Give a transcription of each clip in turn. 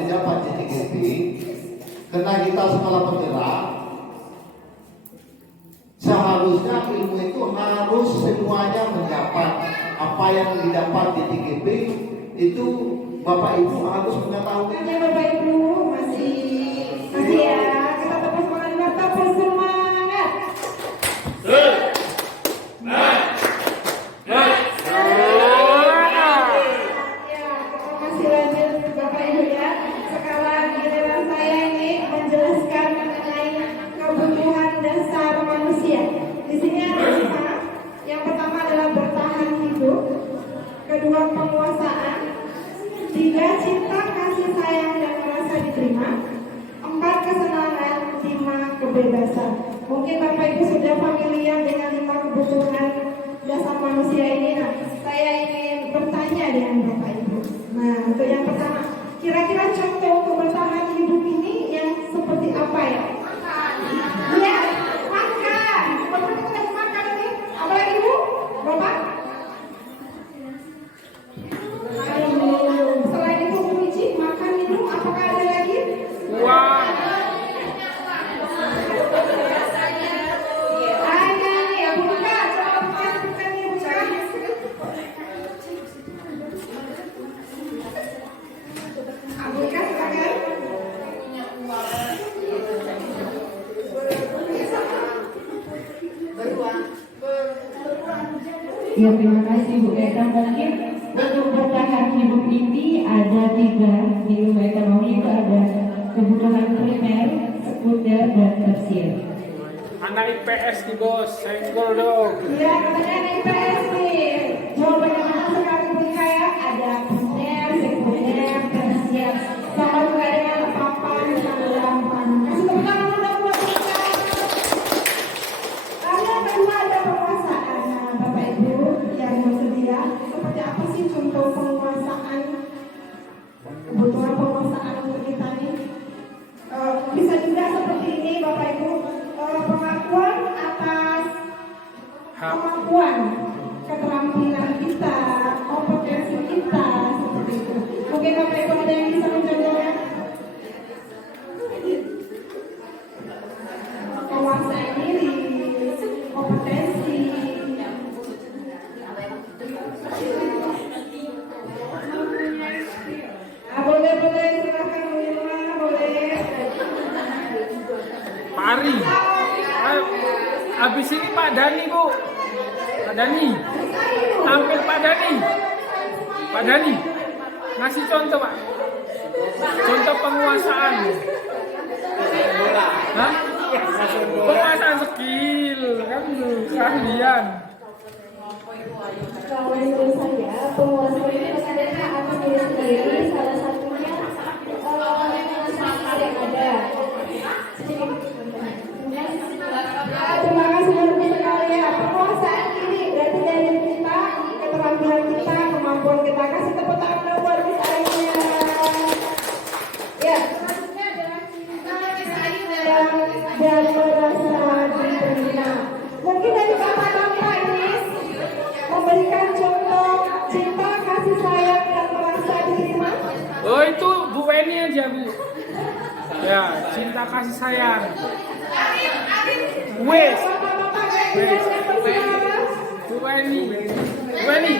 didapat di TGP, karena kita sekolah penggerak, seharusnya ilmu itu harus semuanya mendapat apa yang didapat di TGP itu Bapak Ibu harus mengetahui. Oke Bapak Ibu masih ya, kita tepuk tangan Bapak bersemangat. Masih lanjut Bapak Ibu ya. Sekarang giliran saya ini menjelaskan mengenai kebutuhan dasar manusia. Di sini ada 5. Yang pertama adalah bertahan hidup, kedua penguasaan, 3 cinta kasih sayang dan merasa diterima, 4 kesenangan, 5 kebebasan. Mungkin Bapak Ibu sudah familiar dengan 5 kebutuhan dasar manusia ini. Nah, saya ingin bertanya dengan Bapak Ibu. Nah, untuk yang pertama, kira-kira contoh kebertahan hidup ini yang seperti apa ya? Iya, makan. Bapak Ibu lagi makan ini. Apa lagi Bu? Bapak? Selain itu biji, makan, minum, apakah ada lagi? Wah. Ada nih, ya buka, coba buka nih, buka. Buka, silakan. Ya, terima kasih Bu Eka. Mungkin untuk bertahan hidup ini ada 3 di ilmu ekonomi, itu ada kebutuhan primer, sekunder, dan tersier. Anak IPS nih bos, senggol dong. Ya, pertanyaan IPS nih. Jawabannya benar sekali Bu Eka ya. Ada primer, sekunder, tersier. Sama juga dengan papan dan lampan. Kasih tepuk tangan dulu buat Bu Eka. Lalu yang kedua ada penguasaan. Nah, Bapak Ibu yang bersedia, seperti apa sih contoh penguasaan? Kebutuhan penguasaan untuk kita nih. Bisa juga seperti ini Bapak Ibu, pengakuan atas kemampuan, keterampilan kita, kompetensi kita, seperti itu. Mungkin Bapak Ibu ada yang bisa mencontohnya? Penguasaan diri, kompetensi. Boleh, silakan Bu Irma, boleh. Pari. Habis ini Pak Dani Bu. Pak Dani. Hampir Pak Dani. Pak Dani. Ngasih contoh Pak. Contoh penguasaan. Hah? Penguasaan skill kan keahlian. Kalau menurut saya, penguasaan itu sebenarnya akan diri sendiri, salah satunya yang ada. Terima kasih banyak sekali ya. Penguasaan diri berarti dari kita, keterampilan kita, kemampuan kita. Kasih tepuk tangan dulu buat Miss Ainya. Ya, selanjutnya adalah cinta dan merasa diterima. Mungkin dari bapak-bapak ini memberikan contoh cinta, kasih sayang dan merasa diterima. Oh itu Bu Weni aja Bu. Ya, cinta kasih sayang. Wes. Bapak-bapak yang bersedia. Bu Weni. Bu Weni.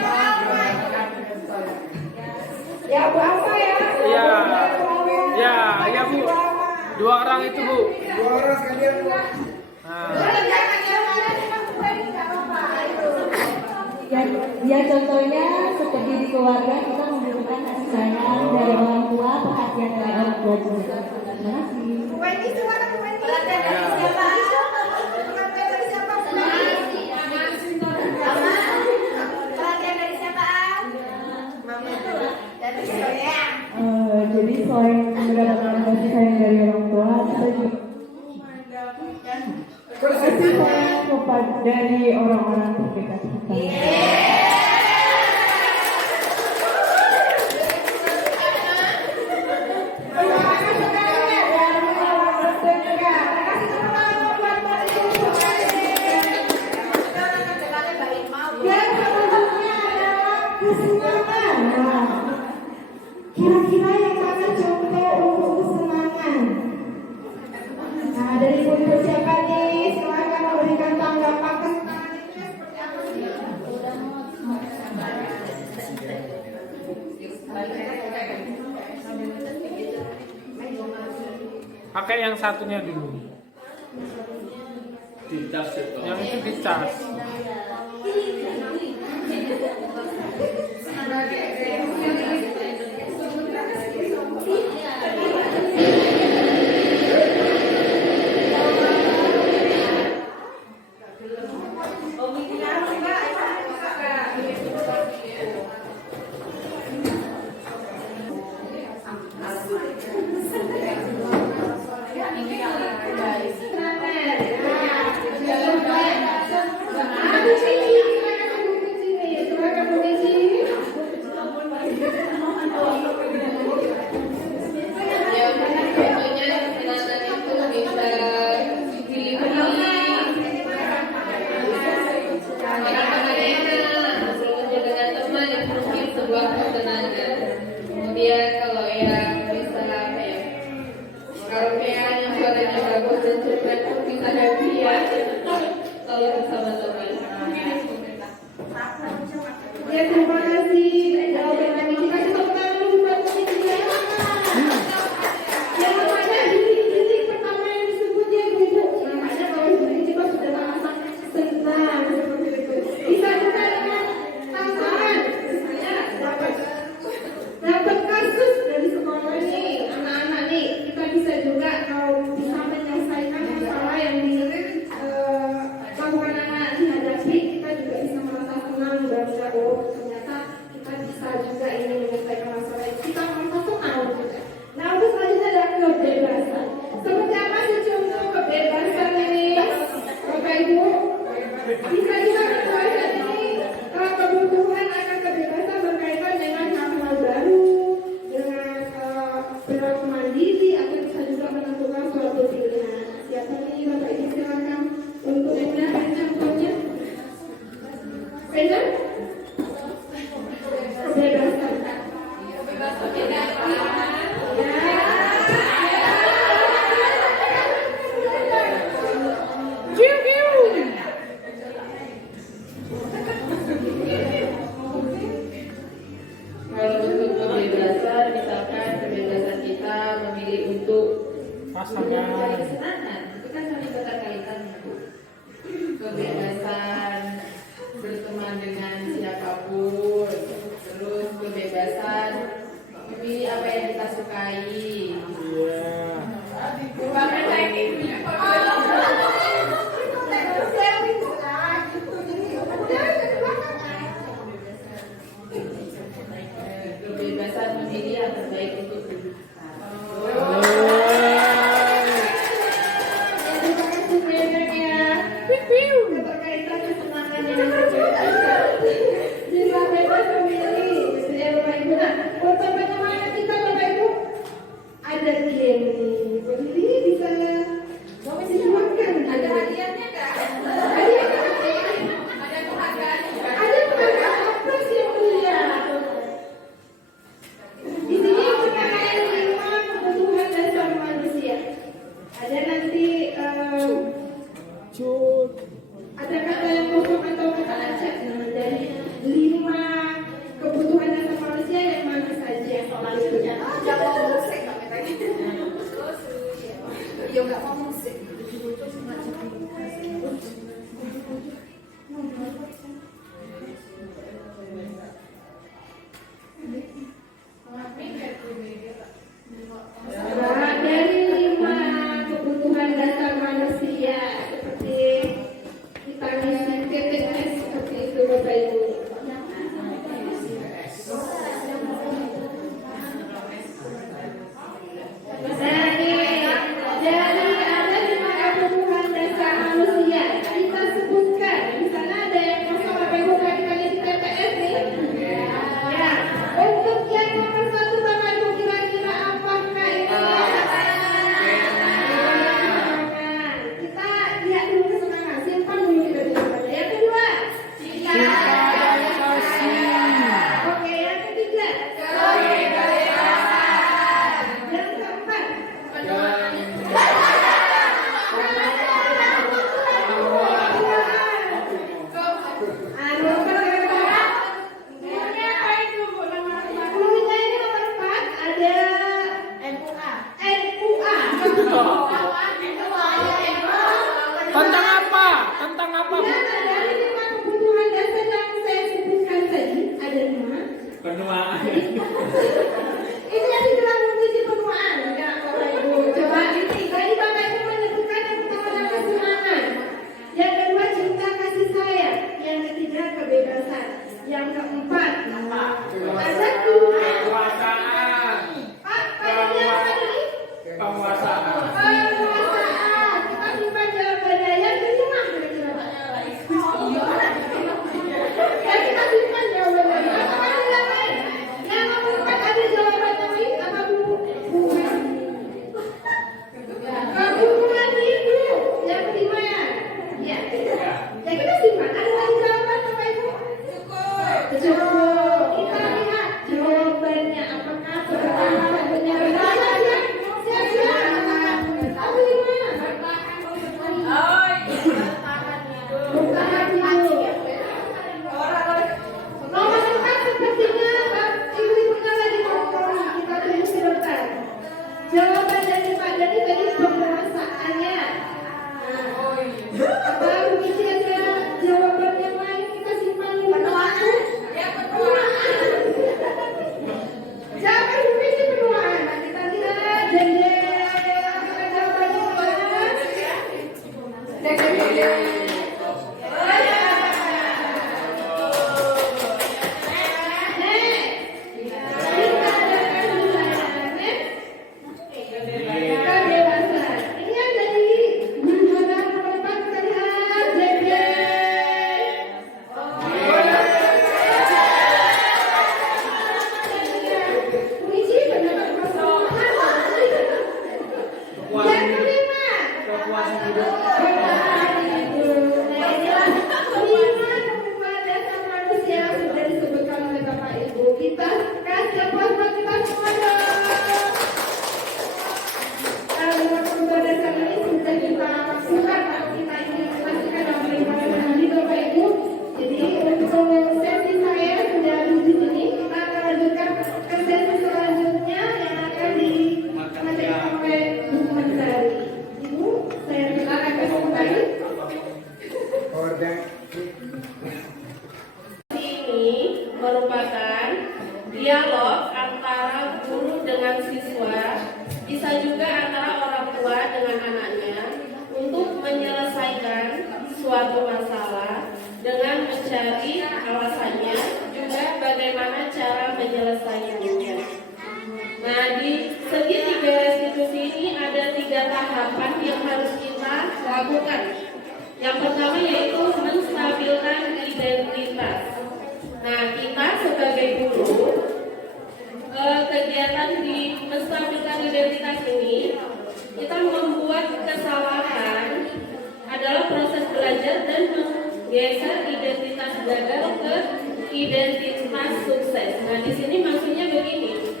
Ya, Bu apa ya? Iya. Ya Bu. 2 orang itu Bu. 2 orang sekalian. Nah. Ya contohnya seperti di keluarga kita membutuhkan kasih sayang dari orang tua, perhatian dari orang tua juga. Terima kasih. Bu Wendy, silakan Bu Wendy. Perhatian dari siapa? Perhatian dari siapa? Perhatian dari siapa? Mama. Dari saya. Jadi selain mendapatkan kasih sayang dari orang tua, kita juga kasih sayang kepada dari orang-orang terdekat kita. Kira-kira yang mana contoh Pakai yang satunya dulu. Yang itu dicas. Kemudian kalau yang bisa apa ya, karaokean yang suaranya bagus dan cerita itu bisa happy ya kalau bersama teman. Ya, terima kasih jawaban kami. Kita tepuk tangan dulu buat kami juga. Yang mana di pertama yang disebut dia gitu. Namanya kalau sebenarnya kita sudah sama senang seperti itu. Bisa juga dengan tantangan. Misalnya dapat kasus dari sekolah nih, anak-anak nih. Kita bisa juga kalau bisa menyelesaikan masalah yang lakukan anak dihadapi, kita juga bisa merasa senang dan oh ternyata kita bisa juga ini menyelesaikan masalah itu. Kita merasa senang juga. Nah, untuk selanjutnya ada kebebasan. Seperti apa sih contoh kebebasan ini, Bapak Ibu? Bisa juga kebebasan ini kebutuhan akan kebebasan berkaitan dengan hal-hal baru, dengan perilaku mandiri, atau bisa juga menentukan suatu pilihan. Siapa nih Bapak Ibu, silakan untuk mendengar contohnya. Pegang kebebasan. Kalau untuk kebebasan, misalkan kebebasan kita memilih untuk Pasangan. mencari kesenangan, itu kan saling berkaitan. Kebebasan berteman dengan siapapun, terus kebebasan memilih apa yang kita sukai. Iya. Bahkan lagi kebebasan memilih yang terbaik untuk tubuh kita. Terima kasih banyak ya. Keterkaitan kesenangan yang bisa bebas memilih. Gitu ya Bapak Ibu. Nah, untuk penyemangat kita Bapak Ibu, ada game nih. Jadi bisa disiapkan. Ada hadiahnya nggak? Hadiahnya ada penghargaan. Ada penghargaan apa sih yang mulia? Di sini mengenai 5 kebutuhan dasar manusia. Ada nanti ada kata yang kosong atau kata acak. Nah, dari 5 kebutuhan dasar manusia yang mana saja? Ini yang dibilang mengisi penuaan, enggak Bapak Ibu. Coba ini, tadi Bapak Ibu menyebutkan yang pertama kesenangan, yang kedua cinta kasih sayang, yang ketiga kebebasan, yang keempat apa? Ada dua. Penguasaan. Pak, yang apa tadi? Penguasaan. Penguasaan. Kita simpan jawabannya. Yang kelima kira-kira Pak. Ya kita simpan jawabannya. Apa yang lain? Yang nomor 4 ada jawabannya lain apa Bu? Bukan. Hubungan ibu. Yang kelima ya. Ya. Ya kita simpan. Ada lagi jawaban Bapak Ibu? Cukup. Kita lihat jawabannya apakah benar benar siap-siap. Apa lima? Bertahan hidup. Nomor 4 sepertinya ibu-ibunya lagi ngomong. Kita tunggu sebentar. Jawaban dari Pak Dani tadi penguasaannya. Apa Bu Cici ada jawaban yang lain? Kita simpan dulu. Penuaan. Jawaban Bu Cici penuaan. Nah, kita lihat Dede. Apa jawabannya penuaan? Dede. Kita kasih aplaus buat kita semua dong. Lima dasar ini sudah kita masukkan, kita ini masukkan dalam peringkatan ini Bapak Ibu. Jadi untuk sesi saya sudah habis di sini. Kita akan lanjutkan ke sesi selanjutnya yang akan dimakan oleh Bu Mentari. Ibu, saya silakan ke Bu Mentari. Ini merupakan dialog antara guru dengan siswa, bisa juga antara orang tua dengan anaknya untuk menyelesaikan suatu masalah dengan mencari alasannya, juga bagaimana cara menyelesaikannya. Nah, di segitiga restitusi ini ada 3 tahapan yang harus kita lakukan. Yang pertama yaitu menstabilkan identitas. Nah, kita sebagai guru, kegiatan di menstabilkan identitas ini, kita membuat kesalahan adalah proses belajar dan menggeser identitas gagal ke identitas sukses. Nah, di sini maksudnya begini,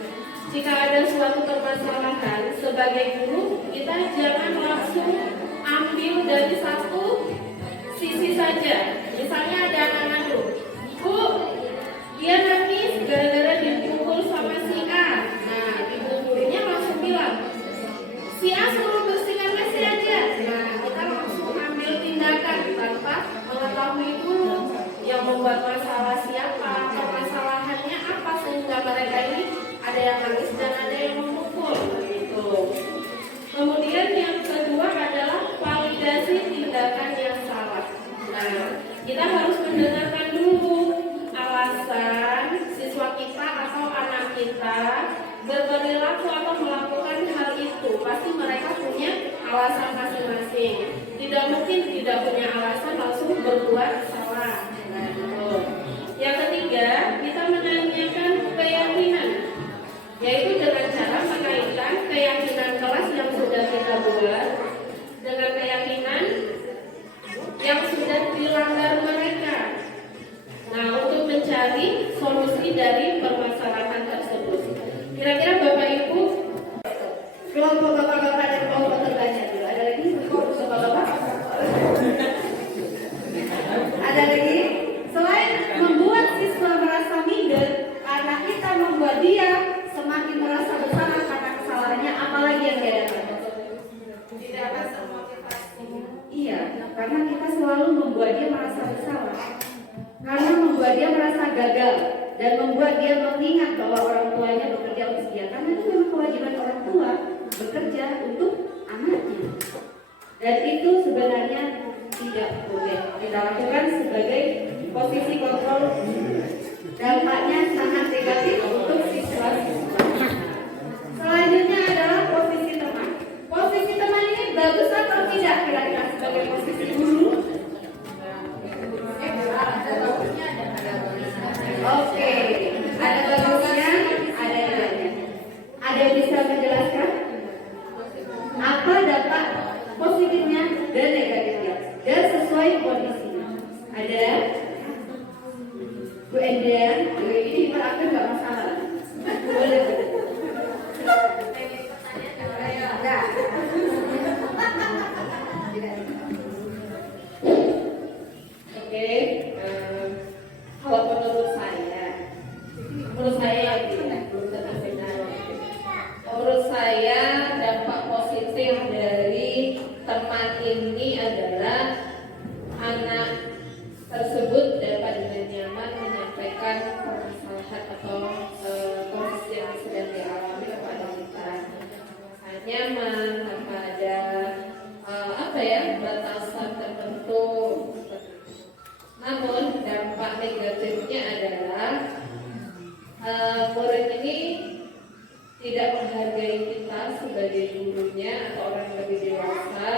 jika ada suatu permasalahan sebagai guru, kita jangan langsung ambil dari satu sisi saja. Misalnya ada anak-anak dulu, Bu, dia nangis gara-gara dipukul sama si A. Nah, ibu gurunya langsung bilang, si A suruh bersihkan WC aja. Nah, kita langsung ambil tindakan tanpa mengetahui dulu yang membuat masalah siapa, permasalahannya apa, sehingga mereka ini ada yang nangis dan ada yang memukul. Gitu. Kemudian yang kedua adalah validasi tindakan yang salah. Nah, kita harus mendengarkan dulu alasan siswa kita atau anak kita berperilaku atau melakukan hal itu. Pasti mereka punya alasan masing-masing. Tidak mungkin tidak punya alasan langsung berbuat salah. Nah, gitu. Yang ketiga, kita menanyakan keyakinan, yaitu dengan cara mengaitkan keyakinan kelas yang sudah kita buat dengan keyakinan yang sudah dilanggar mereka. Nah, untuk mencari solusi dari permasalahan tersebut. Kira-kira Bapak Ibu, kelompok bapak-bapak dan kelompok terbanyak dulu. Ada lagi kelompok bapak-bapak? Ada lagi? Selain membuat siswa merasa minder, karena kita membuat dia semakin merasa bersalah karena kesalahannya, apalagi yang dia dapat? Tidak ada termotivasi. Iya, karena kita selalu membuat dia merasa bersalah, karena membuat dia merasa gagal dan membuat dia mengingat bahwa orang tuanya bekerja untuk dia, karena itu memang kewajiban orang tua bekerja untuk anaknya. Dan itu sebenarnya tidak boleh kita lakukan sebagai posisi kontrol. Dampaknya sangat negatif untuk siswa-siswa. Selanjutnya adalah posisi teman. Posisi teman ini bagus atau tidak kira-kira sebagai posisi guru? Oke, ada bagusnya, ada tidaknya. Ada yang bisa menjelaskan apa dampak positifnya dan negatifnya dan sesuai kondisinya? Ada? Bu Endel, ini diperhatikan nggak masalah. Boleh. Nah. Oke, kalau menurut saya belum tentu benar. Menurut saya dampak positif dari teman ini adalah anak tersebut dapat dengan nyaman menyampaikan permasalahan atau kondisi yang sedang dialami kepada kita. Nyaman, tanpa ada batasan tertentu. Namun dampak negatifnya adalah murid ini tidak menghargai kita sebagai gurunya atau orang yang lebih dewasa.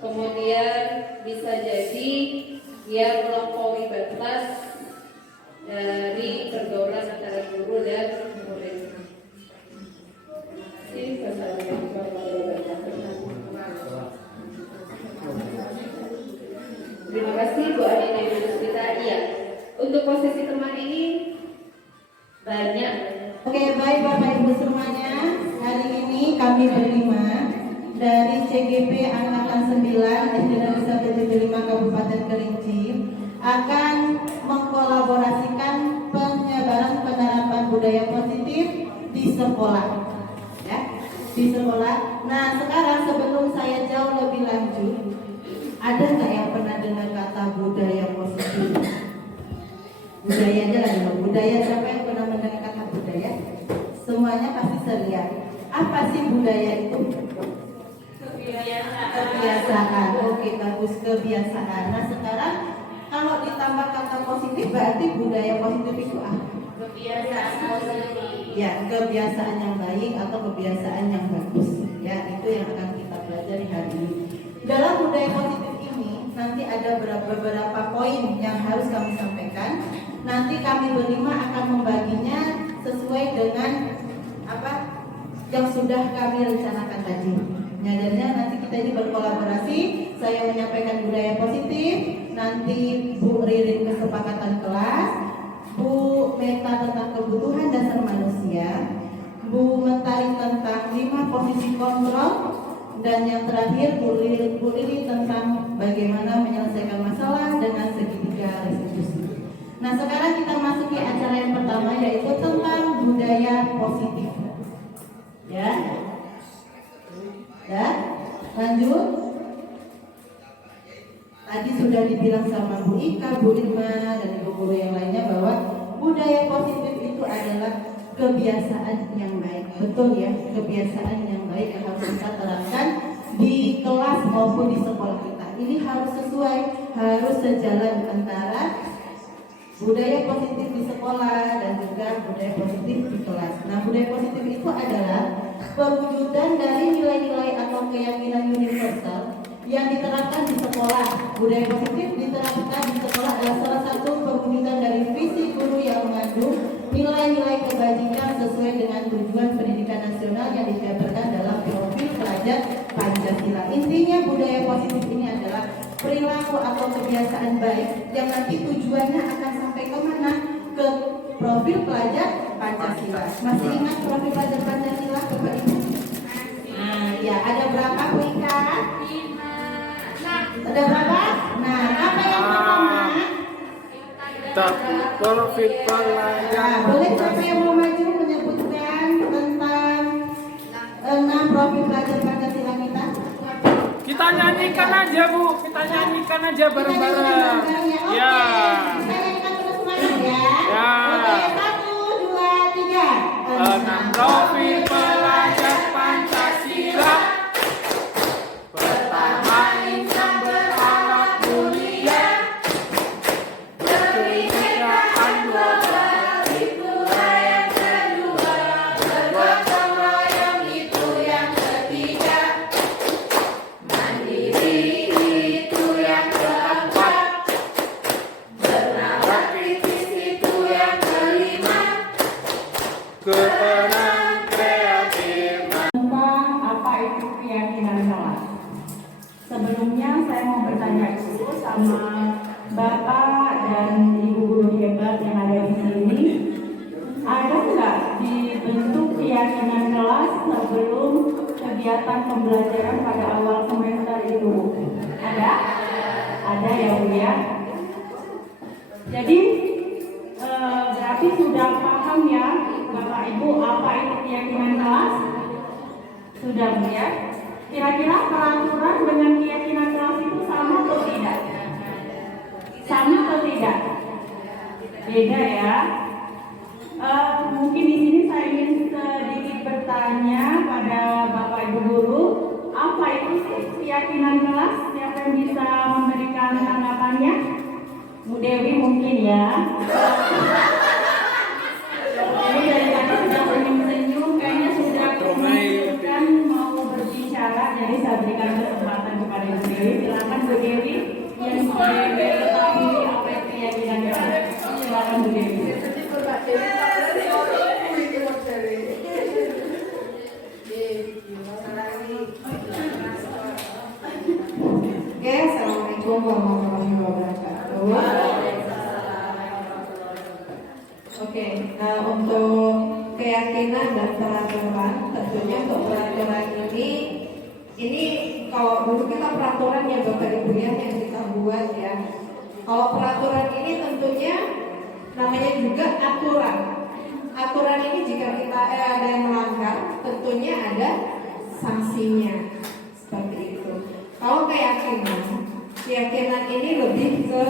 Kemudian bisa jadi dia melampaui batas dari pergaulan antara guru dan murid. Ini terima kasih Bu Adi dan Ibu Sita. Iya, untuk posisi teman ini banyak. Oke, baik Bapak Ibu semuanya. Hari ini kami berlima dari CGP Angkatan 9 SD Negeri 175 Kabupaten Kerinci akan mengkolaborasikan penyebaran penerapan budaya positif di sekolah. Ya, di sekolah. Nah, sekarang sebelum saya jauh lebih lanjut, ada nggak yang pernah dengar kata budaya positif? Budaya aja lah dulu. Budaya, siapa yang pernah mendengar kata budaya? Semuanya pasti serius. Apa sih budaya itu? Kebiasaan. Oke, bagus, kebiasaan. Nah, sekarang kalau ditambah kata positif berarti budaya positif itu apa? Kebiasaan positif. Ya, kebiasaan yang baik atau kebiasaan yang bagus. Ya, itu yang akan kita pelajari hari ini. Dalam budaya positif ini nanti ada beberapa poin yang harus kami sampaikan. Nanti kami berlima akan membaginya sesuai dengan apa yang sudah kami rencanakan tadi. Nyadarinya nanti kita ini berkolaborasi. Saya menyampaikan budaya positif, nanti Bu Ririn kesepakatan kelas, Bu Meta tentang kebutuhan dasar manusia, Bu Mentari tentang 5 posisi kontrol, dan yang terakhir Bu Lili tentang bagaimana menyelesaikan masalah dengan segitiga restitusi. Nah, sekarang kita masuki acara yang pertama, yaitu tentang budaya positif. Ya, lanjut. Tadi sudah dibilang sama Bu Ika, Bu Irma, dan ibu guru yang lainnya bahwa budaya positif itu adalah kebiasaan yang baik. Betul ya, kebiasaan yang baik yang harus kita terapkan di kelas maupun di sekolah kita. Ini harus sesuai, harus sejalan antara budaya positif di sekolah dan juga budaya positif di kelas. Nah, budaya positif itu adalah perwujudan dari nilai-nilai atau keyakinan universal yang diterapkan di sekolah. Budaya positif diterapkan di sekolah adalah salah satu perwujudan dari visi guru yang mengandung nilai-nilai kebajikan sesuai dengan tujuan pendidikan nasional yang dijabarkan dalam profil pelajar Pancasila. Intinya budaya positif ini adalah perilaku atau kebiasaan baik yang nanti tujuannya akan sampai ke mana? Ke profil pelajar Pancasila. Masih ingat profil pelajar Pancasila, Bapak Ibu? Nah, ya, ada berapa, Bu Ika? Ada berapa? Nah, apa yang pertama? Profil pelajar. Boleh siapa yang mau maju menyebutkan tentang 6 profil pelajar Pancasila kita? Kita nyanyikan aja, Bu. Kita nyanyikan aja bareng-bareng. Ya. Kita nyanyikan terus semangat ya. Ya. Oke, enam profil pelajar Pancasila. Pertama, insan berharap mulia, berkebijakan global, itulah yang kedua, bergotong royong itu yang ketiga, mandiri itu yang keempat, bernalar kritis itu yang kelima, keenam kreatif. Tentang apa itu keyakinan kelas. Sebelumnya saya mau bertanya dulu sama Bapak dan Ibu guru hebat yang ada di sini. Ada nggak dibentuk keyakinan kelas sebelum kegiatan pembelajaran pada awal semester itu? Ada? Ada ya Bu ya? Jadi berarti sudah paham ya Bapak Ibu apa itu keyakinan kelas? Sudah Bu ya? Kira-kira peraturan dengan keyakinan kelas itu sama atau tidak? Sama atau tidak? Beda ya. Mungkin di sini saya ingin sedikit bertanya pada Bapak Ibu guru, apa itu sih keyakinan kelas? Siapa yang bisa memberikan tanggapannya? Bu Dewi mungkin ya. Ini dari tadi sudah senyum-senyum, kayaknya sudah kan mau berbicara, jadi saya berikan kesempatan kepada Bu Dewi. Silakan Bu Dewi yang mengetahui apa itu keyakinan kelas. Silakan Bu Dewi. Oke, assalamualaikum warahmatullahi wabarakatuh. Oke, nah untuk keyakinan dan peraturan, tentunya untuk peraturan ini kalau dulu kita peraturan ya Bapak Ibu ya yang kita buat ya. Kalau peraturan ini tentunya namanya juga aturan. Aturan ini jika kita ada yang melanggar, tentunya ada sanksinya seperti itu. Kalau keyakinan ini lebih ke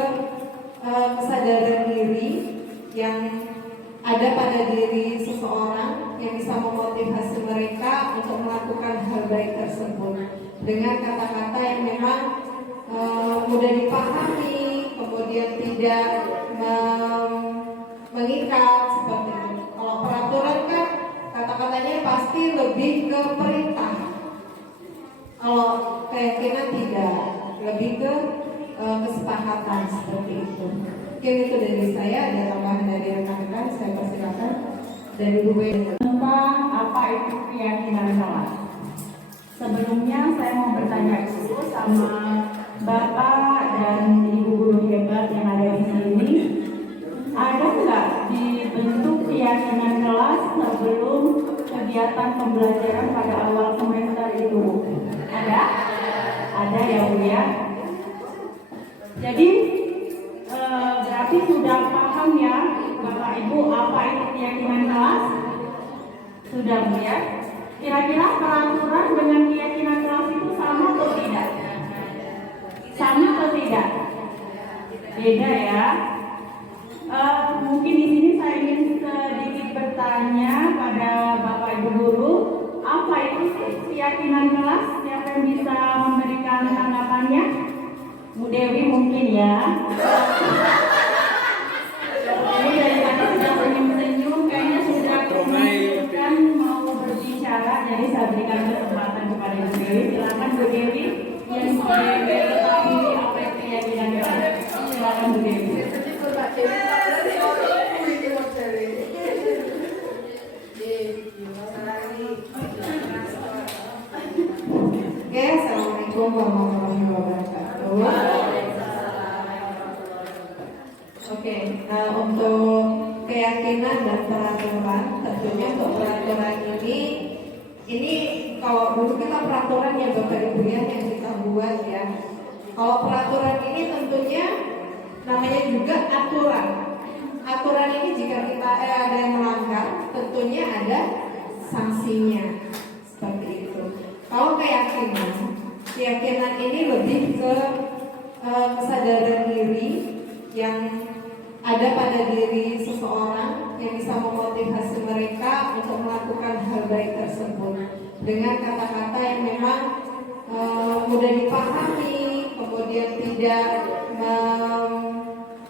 kesadaran diri yang ada pada diri seseorang yang bisa memotivasi mereka untuk melakukan hal baik tersebut dengan kata-kata yang memang mudah dipahami, kemudian tidak mengikat seperti itu. Kalau peraturan kan kata-katanya pasti lebih ke perintah. Kalau keyakinan tidak, lebih ke kesepakatan seperti itu. Mungkin itu dari saya, ada tambahan dari rekan-rekan, saya persilakan dari Bu Beni. Tentang apa itu keyakinan kelas. Sebelumnya saya mau bertanya dulu sama Bapak dan Ibu guru hebat yang ada di sini. Ada nggak dibentuk keyakinan kelas sebelum kegiatan pembelajaran pada awal semester itu? Ada? Ada ya Bu ya? Jadi berarti sudah paham ya Bapak Ibu apa itu keyakinan kelas? Sudah Bu ya? Kira-kira peraturan dengan keyakinan kelas itu sama atau tidak? Sama atau tidak? Beda ya. Mungkin di sini saya ingin sedikit bertanya pada Bapak Ibu guru, apa itu sih keyakinan kelas? Siapa yang bisa memberikan tanggapannya? Bu Dewi mungkin ya. Ini dari tadi sudah senyum-senyum, kayaknya sudah kan mau berbicara, jadi saya berikan kesempatan kepada Bu Dewi. Silakan Bu Dewi yang mengetahui apa itu keyakinan kelas. Silakan Bu Dewi. Oke, assalamualaikum warahmatullahi wabarakatuh. Oke, nah untuk keyakinan dan peraturan, tentunya untuk peraturan ini kalau dulu kita peraturan ya Bapak Ibu ya yang kita buat ya. Kalau peraturan ini tentunya namanya juga aturan. Aturan ini jika kita ada yang melanggar, tentunya ada sanksinya seperti itu. Kalau keyakinan ini lebih ke kesadaran diri yang ada pada diri seseorang yang bisa memotivasi mereka untuk melakukan hal baik tersebut dengan kata-kata yang memang mudah dipahami, kemudian tidak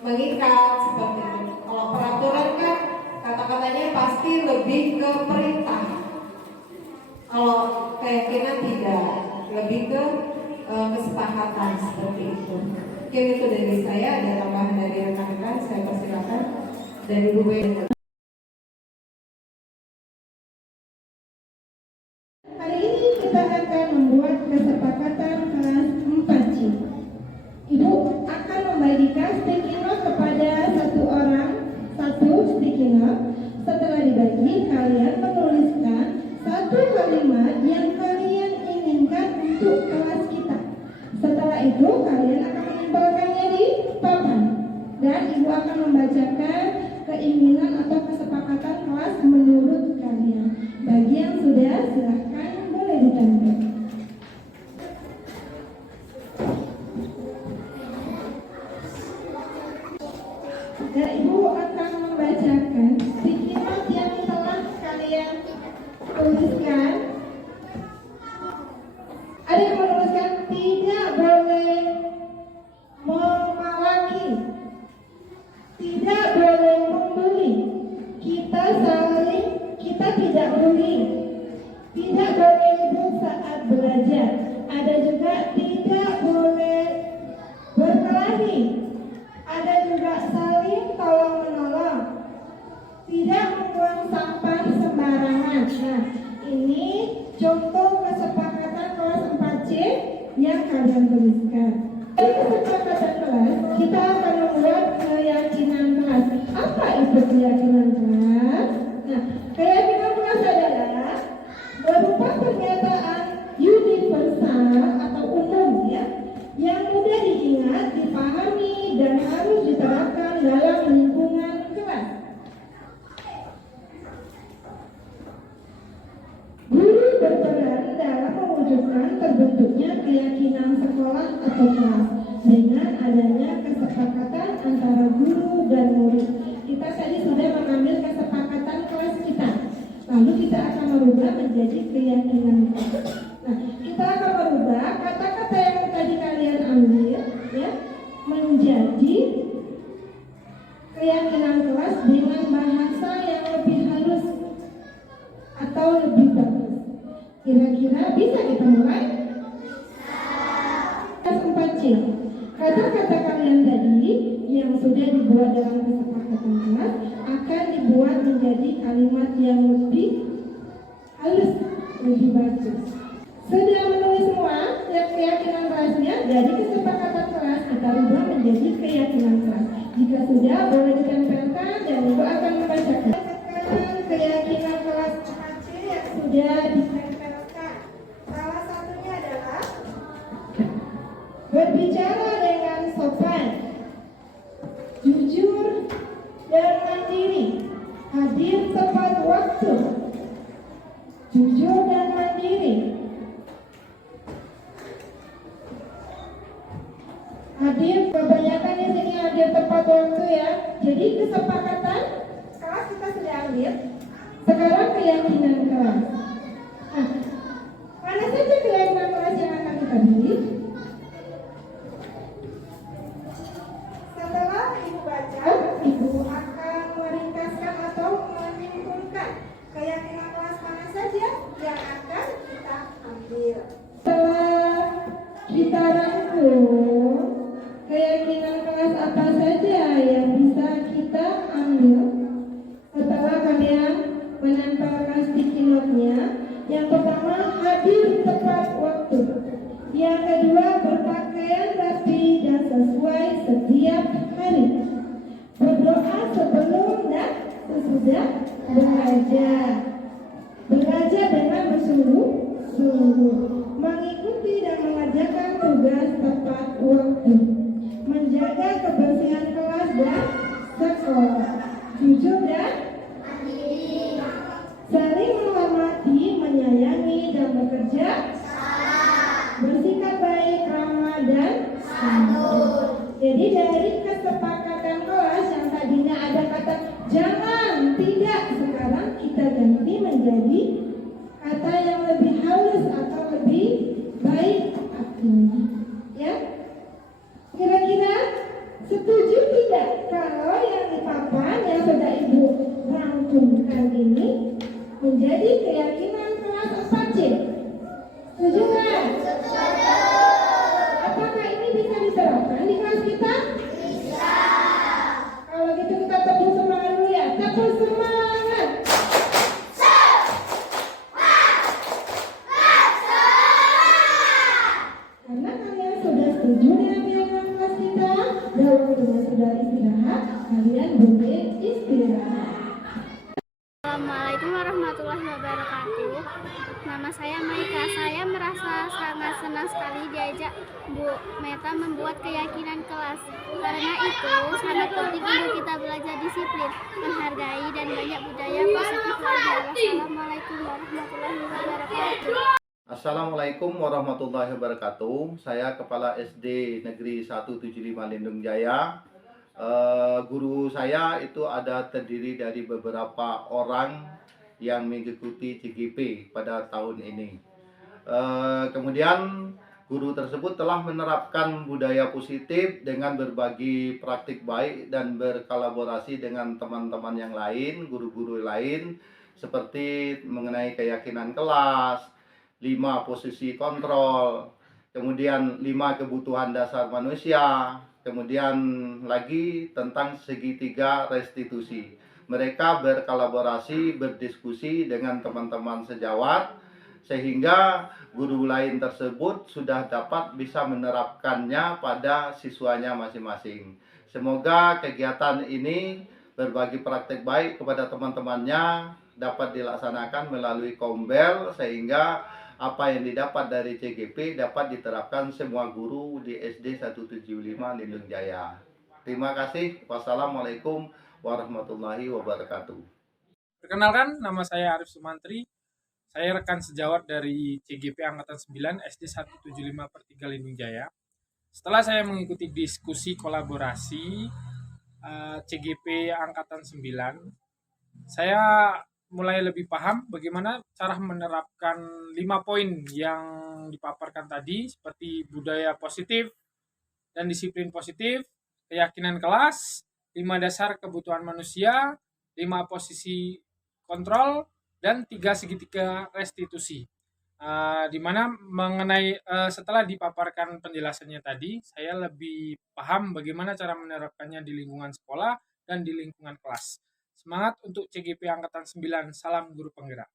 mengikat seperti itu. Kalau peraturan kan kata-katanya pasti lebih ke perintah. Kalau keyakinan tidak, lebih ke kesepakatan seperti itu. Mungkin itu dari saya, ada tambahan dari rekan-rekan, saya persilakan dari Bu Wenda. Hari ini kita akan membuat kesepakatan kelas 4C. Ibu akan membagikan sticky note kepada satu orang, satu sticky note. Setelah dibagi, kalian menuliskan satu kalimat yang kalian inginkan untuk kelas kita. Setelah itu, kalian akan menempelkannya di papan. Dan ibu akan membacakan keinginan atau kesepakatan kelas menurut kalian. Bagi yang sudah, silahkan boleh ditempel. Dan ibu akan membacakan sticky note yang telah kalian tuliskan. Ada yang menuliskan tidak boleh memaki, tidak boleh membuli, kita tidak bullying, tidak boleh ribut saat belajar. Ada juga tidak boleh berkelahi, ada juga saling tolong menolong, tidak membuang sampah sembarangan. Nah, ini contoh kesepakatan kelas 4C yang kalian tuliskan. Dari kesepakatan kelas, kita akan membuat keyakinan kelas. Apa itu keyakinan kelas? Nah, keyakinan kelas adalah berupa pernyataan universal atau umum ya, yang mudah diingat, dipahami, dan harus diterapkan dalam lingkungan kelas. Guru berperan dalam mewujudkan terbentuknya keyakinan sekolah atau kelas dengan adanya kesepakatan antara guru dan murid. Kita tadi sudah mengambil kesepakatan kelas kita, lalu kita akan merubah menjadi keyakinan kelas. Nah, kita akan merubah kata-kata yang tadi kalian ambil ya menjadi keyakinan kelas dengan bahasa yang lebih halus atau lebih bagus. Kira-kira bisa kita mulai? Kelas 4C. Kata-kata kalian tadi yang sudah dibuat dalam kesepakatan kelas akan dibuat menjadi kalimat yang lebih halus, lebih bagus. Sudah menulis semua keyakinan kelasnya? Dari kesepakatan kelas kita ubah menjadi keyakinan kelas. Jika sudah, boleh ditempelkan dan ibu akan membacakan. Keyakinan kelas 4C yang sudah ditempelkan. Salah satunya adalah berbicara dengan sopan, jujur dan mandiri, hadir tepat waktu, jujur dan mandiri, hadir, kebanyakan di sini hadir tepat waktu ya. Jadi kesepakatan kelas kita sudah ambil. Sekarang keyakinan kelas. Nah, mana saja keyakinan kelas yang akan kita pilih? Setelah ibu baca, ibu akan meringkaskan atau menyimpulkan keyakinan kelas mana saja yang akan kita ambil. Setelah kita rangkum keyakinan kelas apa saja yang bisa kita ambil, setelah kalian menempelkan sticky note-nya, yang pertama hadir tepat waktu, yang kedua berpakaian rapi dan sesuai setiap hari, berdoa sebelum dan sesudah belajar, belajar dengan bersungguh-sungguh, mengikuti dan mengerjakan tugas tepat waktu, menjaga kebersihan kelas dan sekolah, jujur dan saling menghormati, menyayangi dan bekerja, bersikap baik, ramah dan santun. Jadi dari kesepakatan kelas yang tadinya ada kata jangan menjadi kata yang lebih halus atau lebih baik artinya. Ya, kira-kira setuju tidak kalau yang di papan yang sudah Ibu rangkumkan ini menjadi keyakinan kelas 4C? Setuju nggak? Apakah ini bisa diterapkan di kelas kita? Bisa. Kalau gitu kita tepuk semangat dulu ya. Tepuk semangat. Karena kalian sudah setuju dengan keyakinan kelas kita, dan waktunya sudah istirahat, kalian boleh istirahat. Assalamualaikum warahmatullahi wabarakatuh. Nama saya Maika. Saya merasa sangat senang sekali diajak Bu Meta membuat keyakinan kelas. Karena itu sangat penting untuk kita belajar disiplin, menghargai dan banyak budaya positif lainnya. Wassalamualaikum warahmatullahi wabarakatuh. Assalamualaikum warahmatullahi wabarakatuh. Saya Kepala SD Negeri 175 Lindung Jaya. Guru saya itu ada terdiri dari beberapa orang yang mengikuti CGP pada tahun ini. Kemudian guru tersebut telah menerapkan budaya positif dengan berbagi praktik baik dan berkolaborasi dengan teman-teman yang lain, guru-guru lain, seperti mengenai keyakinan kelas, 5 posisi kontrol, kemudian 5 kebutuhan dasar manusia, kemudian lagi tentang segitiga restitusi. Mereka berkolaborasi, berdiskusi dengan teman-teman sejawat, sehingga guru lain tersebut sudah dapat bisa menerapkannya pada siswanya masing-masing. Semoga kegiatan ini berbagi praktek baik kepada teman-temannya dapat dilaksanakan melalui Kombel, sehingga apa yang didapat dari CGP dapat diterapkan semua guru di SD 175 Lindung Jaya. Terima kasih. Wassalamualaikum warahmatullahi wabarakatuh. Perkenalkan, nama saya Arif Sumantri. Saya rekan sejawat dari CGP Angkatan 9 SD 175/3 Lindung Jaya. Setelah saya mengikuti diskusi kolaborasi CGP Angkatan 9, saya mulai lebih paham bagaimana cara menerapkan 5 poin yang dipaparkan tadi, seperti budaya positif dan disiplin positif, keyakinan kelas, 5 dasar kebutuhan manusia, 5 posisi kontrol, dan 3 segitiga restitusi. Di mana mengenai setelah dipaparkan penjelasannya tadi, saya lebih paham bagaimana cara menerapkannya di lingkungan sekolah dan di lingkungan kelas. Semangat untuk CGP Angkatan 9, salam guru penggerak.